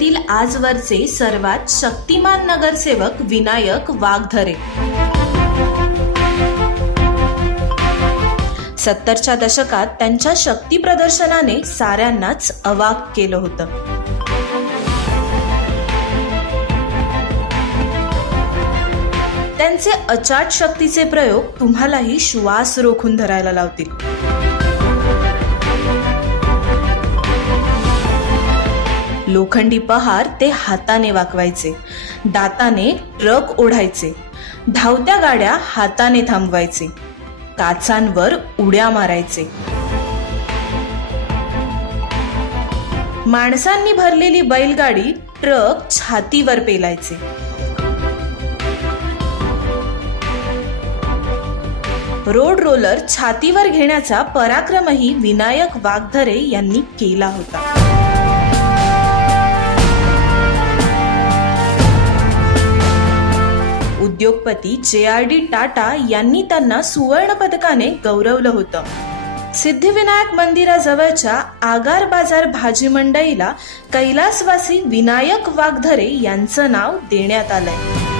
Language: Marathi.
तालुक्यातील आजवरचे सर्वात शक्तिमान नगरसेवक विनायक वाघधरे। 70च्या दशकात त्यांच्या शक्ती प्रदर्शनाने साऱ्यांनाच अवाक केलं होतं। त्यांचे अचाट शक्तीचे प्रयोग तुम्हालाही श्वास रोखून धरायला लावतील। लोखंडी पहार ते हाताने वाकवायचे, दाताने ट्रक ओढायचे, धावत्या गाड्या हाताने थांबवायचे, काचांवर उड्या मारायचे, माणसांनी भरलेली बैलगाडी ट्रक छातीवर पेलायचे। रोड रोलर छातीवर घेण्याचा पराक्रमही विनायक वाघधरे यांनी केला होता। उद्योगपती JRD टाटा यांनी त्यांना सुवर्ण पदकाने गौरवलं होतं। सिद्धिविनायक मंदिराजवळच्या आगार बाजार भाजी मंडईला कैलासवासी विनायक वाघधरे यांचं नाव देण्यात आलंय।